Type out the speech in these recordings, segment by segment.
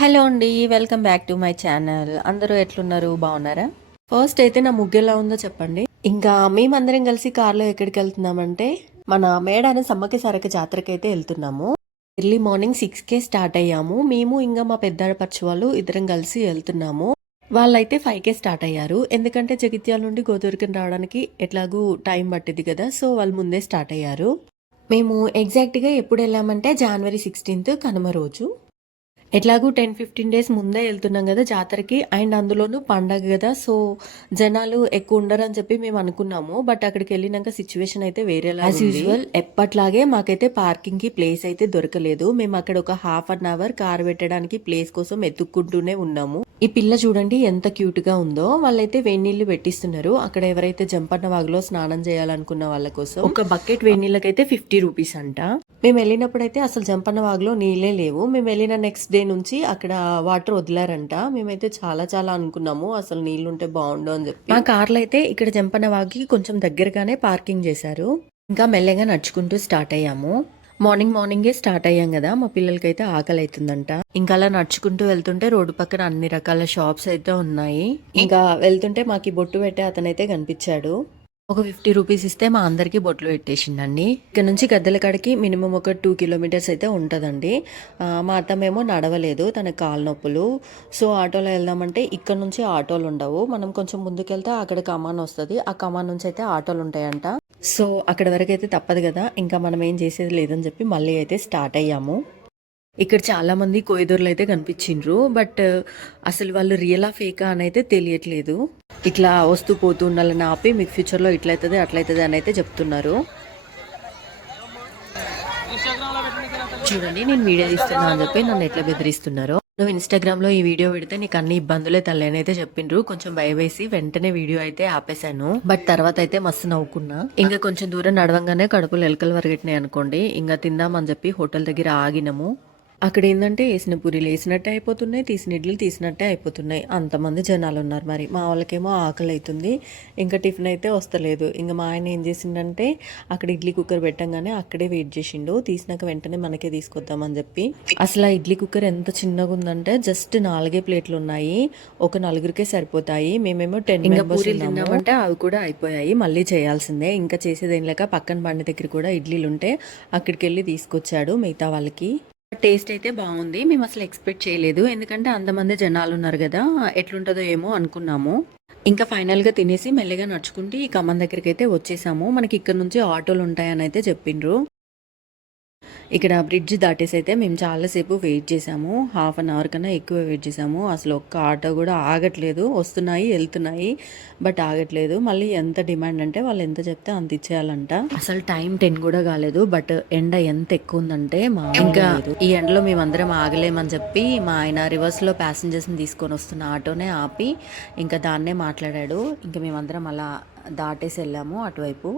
Hello అండి. Welcome back to my channel. అందరూ ఎట్లున్నారు? బాగున్నారా? ఫస్ట్ అయితే నా ముగ్గు ఎలా ఉందో చెప్పండి. ఇంకా మేమందరం కలిసి కార్లో ఎక్కడికి వెళ్తున్నామంటే మన మేడారం సమ్మక్క సారక్క జాతరకి అయితే వెళ్తున్నాము. ఎర్లీ మార్నింగ్ 6కే స్టార్ట్ అయ్యాము. మేము ఇంకా మా పెద్దాడపడుచు వాళ్ళు ఇద్దరం కలిసి వెళ్తున్నాము. వాళ్ళైతే 5కే స్టార్ట్ అయ్యారు. ఎందుకంటే జగిత్యాల నుండి గోదావరికి రావడానికి ఎట్లాగూ టైం పట్టింది కదా, సో వాళ్ళు ముందే స్టార్ట్ అయ్యారు. మేము ఎగ్జాక్ట్గా ఎప్పుడు వెళ్ళామంటే జనవరి 16 కనుమ రోజు. ఎట్లాగూ 10-15 డేస్ ముందే వెళ్తున్నాం కదా జాతరకి. అండ్ అందులోనూ పండగ కదా, సో జనాలు ఎక్కువ ఉండరని చెప్పి మేము అనుకున్నాము. బట్ అక్కడికి వెళ్ళినాక సిచ్యువేషన్ అయితే వేరేలా యాజ్ యూజువల్ ఎప్పట్లాగే మాకైతే పార్కింగ్ కి ప్లేస్ అయితే దొరకలేదు. మేము అక్కడ ఒక హాఫ్ అన్ అవర్ కార్ పెట్టడానికి ప్లేస్ కోసం ఎత్తుక్కుంటూనే ఉన్నాము. ఈ పిల్ల చూడండి ఎంత క్యూట్ గా ఉందో. వాళ్ళైతే వేడి నీళ్లు పెట్టిస్తున్నారు. అక్కడ ఎవరైతే జంపన్న వాగులో స్నానం చేయాలనుకున్న వాళ్ళ కోసం ఒక బకెట్ వేడి నీళ్ళకైతే 50 రూపీస్ అంట. మేము వెళ్ళినప్పుడైతే అసలు జంపన్న వాగులో నీళ్ళే లేవు. మేము వెళ్ళిన నెక్స్ట్ డే నుంచి అక్కడ వాటర్ వదిలారంట. మేమైతే చాలా చాలా అనుకున్నాము అసలు నీళ్లుంటే బాగుండు అని చెప్పి. మా కార్లో అయితే ఇక్కడ జంపన్న వాగుకి కొంచెం దగ్గరగానే పార్కింగ్ చేశారు. ఇంకా మెల్లగా నడుచుకుంటూ స్టార్ట్ అయ్యాము. మార్నింగే స్టార్ట్ అయ్యాం కదా, మా పిల్లలకైతే ఆకలి అవుతుందంట. ఇంకా అలా నడుచుకుంటూ వెళ్తుంటే రోడ్డు పక్కన అన్ని రకాల షాప్స్ అయితే ఉన్నాయి. ఇంకా వెళ్తుంటే మాకు బొట్టు పెట్టే అతనైతే కనిపించాడు. ఒక 50 రూపీస్ ఇస్తే మా అందరికి బొట్లు పెట్టేసిండండి. ఇక్కడ నుంచి గద్దెల కాడికి మినిమం ఒక 2 కిలోమీటర్స్ అయితే ఉంటుందండి. మా అత్తమేమో నడవలేదు, తన కాలు నొప్పులు. సో ఆటోలో వెళ్దామంటే ఇక్కడ నుంచి ఆటోలు ఉండవు. మనం కొంచెం ముందుకెళ్తే అక్కడ కమాన్ వస్తుంది. ఆ కమాన్ నుంచి అయితే ఆటోలు ఉంటాయంట. సో అక్కడ వరకు అయితే తప్పదు కదా, ఇంకా మనం ఏం చేసేది లేదని చెప్పి మళ్ళీ అయితే స్టార్ట్ అయ్యాము. ఇక్కడ చాలా మంది కోయిదూర్లు అయితే కనిపించిండ్రు. బట్ అసలు వాళ్ళు రియలా ఫేకా అని అయితే తెలియట్లేదు. ఇట్లా వస్తూ పోతూ ఉండాలని ఆపి మీకు ఫ్యూచర్లో ఇట్లయితుంది అట్లయితుంది అని అయితే చెప్తున్నారు. చూడండి, నేను వీడియో తీస్తున్నా అని చెప్పి నన్ను ఎట్లా బెదిరిస్తున్నారు. నువ్వు ఇన్స్టాగ్రామ్ లో ఈ వీడియో పెడితే నీకు అన్ని ఇబ్బందులే తల్లి అని అయితే చెప్పిండ్రు. కొంచెం భయవేసి వెంటనే వీడియో అయితే ఆపేశాను. బట్ తర్వాత అయితే మస్తు నవ్వుకున్నా. ఇంకా కొంచెం దూరం నడవంగానే కడుపులు ఎలకలు వరగట్టినాయి అనుకోండి. ఇంకా తిందామని చెప్పి హోటల్ దగ్గర ఆగినము. అక్కడ ఏంటంటే వేసిన పూరీలు వేసినట్టే అయిపోతున్నాయి, తీసిన ఇడ్లీలు తీసినట్టే అయిపోతున్నాయి. అంతమంది జనాలు ఉన్నారు. మరి మా వాళ్ళకేమో ఆకలి అవుతుంది. ఇంకా టిఫిన్ అయితే వస్తలేదు. ఇంకా మా ఆయన ఏం చేసిండంటే అక్కడ ఇడ్లీ కుక్కర్ పెట్టంగానే అక్కడే వెయిట్ చేసిండు. తీసినాక వెంటనే మనకే తీసుకొద్దామని చెప్పి. అసలు ఆ ఇడ్లీ కుక్కర్ ఎంత చిన్నగా ఉందంటే జస్ట్ 4 ప్లేట్లు ఉన్నాయి. ఒక 4కే సరిపోతాయి. మేమేమో 10 మెంబర్స్ తిన్నామంటే అవి కూడా అయిపోయాయి. మళ్ళీ చేయాల్సిందే. ఇంకా చేసేది ఏం లేక పక్కన బండి దగ్గర కూడా ఇడ్లీలు ఉంటే అక్కడికి వెళ్ళి తీసుకొచ్చాడు మిగతా వాళ్ళకి. టేస్ట్ అయితే బాగుంది. మేము అసలు ఎక్స్పెక్ట్ చేయలేదు. ఎందుకంటే అంతమంది జనాలు ఉన్నారు కదా, ఎట్లుంటుందో ఏమో అనుకున్నాము. ఇంకా ఫైనల్గా తినేసి మెల్లగా నడుచుకుంటూ ఈ ఖమ్మం దగ్గరికి అయితే వచ్చేసాము. మనకి ఇక్కడ నుంచి ఆటోలు ఉంటాయని అయితే చెప్పిండ్రు. ఇక్కడ బ్రిడ్జ్ దాటేసి అయితే మేము చాలాసేపు వెయిట్ చేసాము. హాఫ్ అన్ అవర్ కన్నా ఎక్కువ వెయిట్ చేసాము. అసలు ఒక్క ఆటో కూడా ఆగట్లేదు. వస్తున్నాయి వెళ్తున్నాయి బట్ ఆగట్లేదు. మళ్ళీ ఎంత డిమాండ్ అంటే వాళ్ళు ఎంత చెప్తే అంత ఇచ్చేయాలంట. అసలు టైం 10 కూడా కాలేదు. బట్ ఎండ ఎంత ఎక్కువ ఉందంటే ఇంకా ఈ ఎండలో మేమందరం ఆగలేమని చెప్పి మా ఆయన రివర్స్ లో ప్యాసింజర్స్ ని తీసుకొని వస్తున్న ఆటోనే ఆపి ఇంకా దాన్నే మాట్లాడాడు. ఇంకా మేమందరం అలా దాటేసి వెళ్ళాము అటువైపు.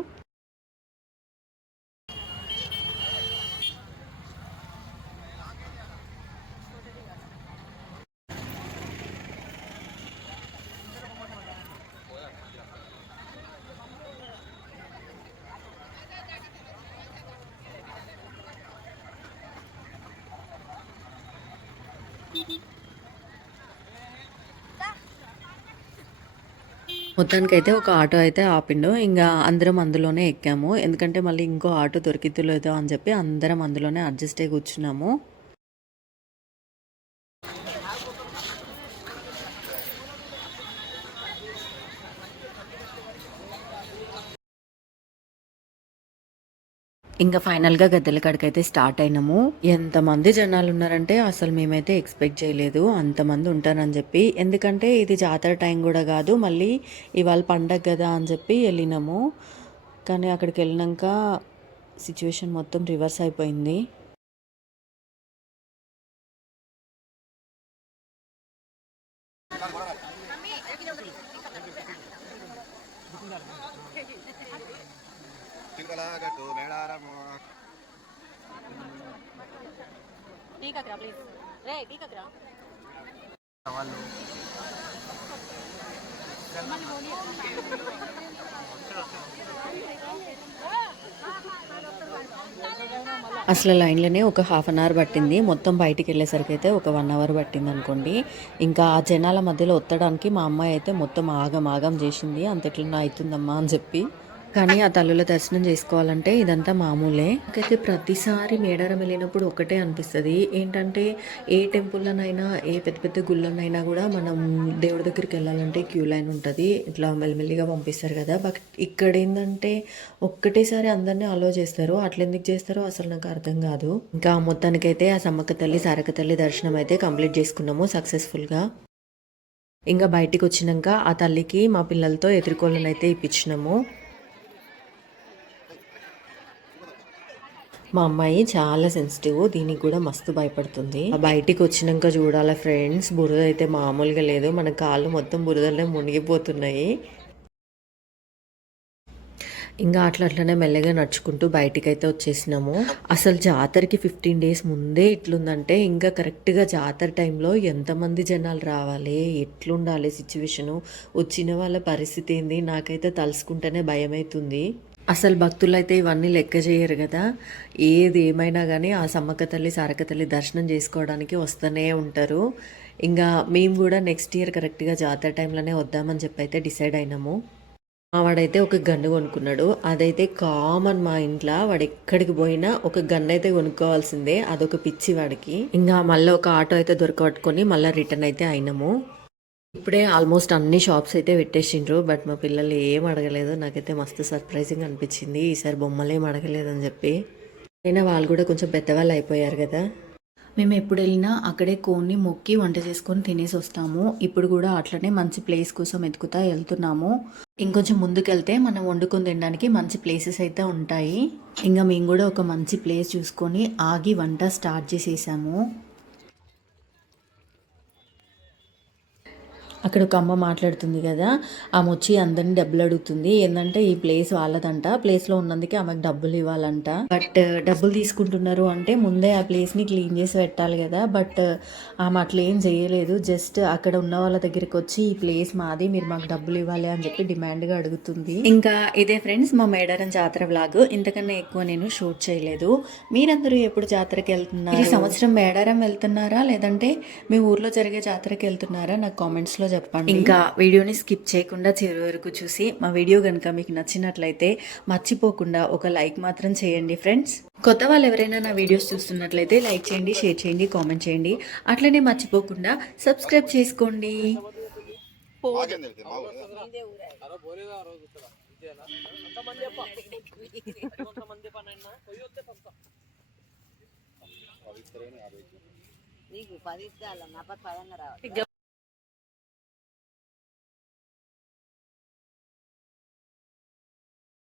మొత్తానికైతే ఒక ఆటో అయితే ఆపిండు. ఇంకా అందరం అందులోనే ఎక్కాము. ఎందుకంటే మళ్ళీ ఇంకో ఆటో దొరికిద్దో లేదో అని చెప్పి అందరం అందులోనే అడ్జస్ట్ అయ్యి కూర్చున్నాము. ఇంకా ఫైనల్గా గద్దెల కాడికైతే స్టార్ట్ అయినాము. ఎంతమంది జనాలు ఉన్నారంటే అసలు మేమైతే ఎక్స్పెక్ట్ చేయలేదు అంతమంది ఉంటారని చెప్పి. ఎందుకంటే ఇది జాతర టైం కూడా కాదు, మళ్ళీ ఇవాళ పండగ కదా అని చెప్పి వెళ్ళినాము. కానీ అక్కడికి వెళ్ళినాక సిచ్యువేషన్ మొత్తం రివర్స్ అయిపోయింది. అసలు లైన్లోనే ఒక హాఫ్ అన్ అవర్ పట్టింది. మొత్తం బయటికి వెళ్ళేసరికి అయితే ఒక 1 అవర్ పట్టింది అనుకోండి. ఇంకా ఆ జనాల మధ్యలో ఒత్తడానికి మా అమ్మాయి అయితే మొత్తం ఆగం ఆగం చేసింది. అంత ఎట్లన్నా అవుతుందమ్మా అని చెప్పి. కానీ ఆ తల్లుల దర్శనం చేసుకోవాలంటే ఇదంతా మామూలే. నాకైతే ప్రతిసారి మేడారం వెళ్ళినప్పుడు ఒకటే అనిపిస్తది. ఏంటంటే ఏ టెంపుల్‌లోనైనా, ఏ పెద్ద పెద్ద గుళ్ళనైనా గూడా మనం దేవుడి దగ్గరికి వెళ్ళాలంటే క్యూ లైన్ ఉంటది. ఇట్లా మెల్లిమెల్లిగా పంపిస్తారు గదా! బట్ ఇక్కడేందంటే ఒక్కటేసారి అందరిని అలో చేస్తారు. అట్లెందుకు చేస్తారో అసలు నాకు అర్థం గాదు. ఇంకా మొత్తానికైతే ఆ సమ్మక్క తల్లి, సారక్క తల్లి దర్శనం అయితే కంప్లీట్ చేసుకున్నాము సక్సెస్‌ఫుల్‌గా. ఇంగా బయటికొచ్చినంక ఆ తల్లికి మా పిల్లలతో ఎదురుకోళ్ళనైతే ఇప్పించినాము. మా అమ్మాయి చాలా సెన్సిటివ్. దీనికి కూడా మస్తు భయపడుతుంది. బయటికి వచ్చినాక చూడాలా ఫ్రెండ్స్, బురద అయితే మామూలుగా లేదు. మన కాళ్ళు మొత్తం బురదలో మునిగిపోతున్నాయి. ఇంకా అట్లనే మెల్లగా నడుచుకుంటూ బయటికైతే వచ్చేసినాము. అసలు జాతరకి 15 డేస్ ముందే ఇట్లుందంటే ఇంకా కరెక్ట్‌గా జాతర టైంలో ఎంతమంది జనాలు రావాలి? ఎట్లుండాలి సిచ్యువేషను? వచ్చిన వాళ్ళ పరిస్థితి ఏంది? నాకైతే తలుసుకుంటేనే భయమైతుంది. అసలు భక్తులైతే ఇవన్నీ లెక్క చేయరు గదా! ఏది ఏమైనా గానీ ఆ సమ్మక్క తల్లి, సారక్క తల్లి దర్శనం జేసుకోవడానికి వస్తూనే ఉంటారు. ఇంగా మేము గూడా నెక్స్ట్ ఇయర్ కరెక్ట్‌గా జాతర టైంలోనే వద్దామని చెప్పైతే డిసైడ్ అయినాము. మా వాడైతే ఒక గన్ను కొనుక్కున్నాడు. అదైతే కామన్ మా ఇంట్ల. వాడెక్కడికి పోయినా ఒక గన్నయితే కొనుక్కోవాల్సిందే. అదొక పిచ్చి వాడికి. ఇంగా మళ్ళా ఒక ఆటో అయితే దొరకబట్టుకొని మళ్ళా రిటర్న్ అయితే అయినాము. ఇప్పుడే ఆల్మోస్ట్ అన్ని షాప్స్ అయితే పెట్టేసిండ్రు. బట్ మా పిల్లలు ఏం అడగలేదు. నాకైతే మస్తు సర్ప్రైజింగ్ అనిపించింది. ఈసారి బొమ్మలేం అడగలేదని చెప్పి. అయినా వాళ్ళు కూడా కొంచెం పెద్దవాళ్ళు అయిపోయారు కదా! మేము ఎప్పుడెళ్ళినా అక్కడే కోన్ని మొక్కి వంట చేసుకొని తినేసి వస్తాము. ఇప్పుడు కూడా అట్లనే మంచి ప్లేస్ కోసం వెతుకుతా వెళ్తున్నాము. ఇంకొంచెం ముందుకెళ్తే మనం వండుకొని తినడానికి మంచి ప్లేసెస్ అయితే ఉంటాయి. ఇంకా మేము కూడా ఒక మంచి ప్లేస్ చూసుకొని ఆగి వంట స్టార్ట్ చేసేసాము. అక్కడ ఒక అమ్మ మాట్లాడుతుంది కదా, ఆమె వచ్చి అందరిని డబ్బులు అడుగుతుంది. ఏంటంటే ఈ ప్లేస్ వాళ్ళదంట, ప్లేస్లో ఉన్నందుకే ఆమెకు డబ్బులు ఇవ్వాలంట. బట్ డబ్బులు తీసుకుంటున్నారు అంటే ముందే ఆ ప్లేస్ని క్లీన్ చేసి పెట్టాలి కదా. బట్ ఆమె అట్లా ఏం చేయలేదు. జస్ట్ అక్కడ ఉన్న వాళ్ళ దగ్గరికి వచ్చి ఈ ప్లేస్ మాది, మీరు మాకు డబ్బులు ఇవ్వాలి అని చెప్పి డిమాండ్గా అడుగుతుంది. ఇంకా ఇదే ఫ్రెండ్స్ మా మేడారం జాతర వ్లాగ్. ఇంతకన్నా ఎక్కువ నేను షూట్ చేయలేదు. మీరందరూ ఎప్పుడు జాతరకి వెళ్తున్నారు? ఈ సంవత్సరం మేడారం వెళ్తున్నారా లేదంటే మీ ఊర్లో జరిగే జాతరకి వెళ్తున్నారా? నాకు కామెంట్స్లో చెప్పండి. ఇంకా వీడియోని స్కిప్ చేయకుండా చివరి వరకు చూసి మా వీడియో కనుక మీకు నచ్చినట్లయితే మర్చిపోకుండా ఒక లైక్ మాత్రం చేయండి ఫ్రెండ్స్. కొత్త వాళ్ళు ఎవరైనా నా వీడియోస్ చూస్తున్నట్లయితే లైక్ చేయండి, షేర్ చేయండి, కామెంట్ చేయండి. అట్లనే మర్చిపోకుండా సబ్స్క్రైబ్ చేసుకోండి. నీకు 10 ఇస్తాను, నా 10 రావాలి.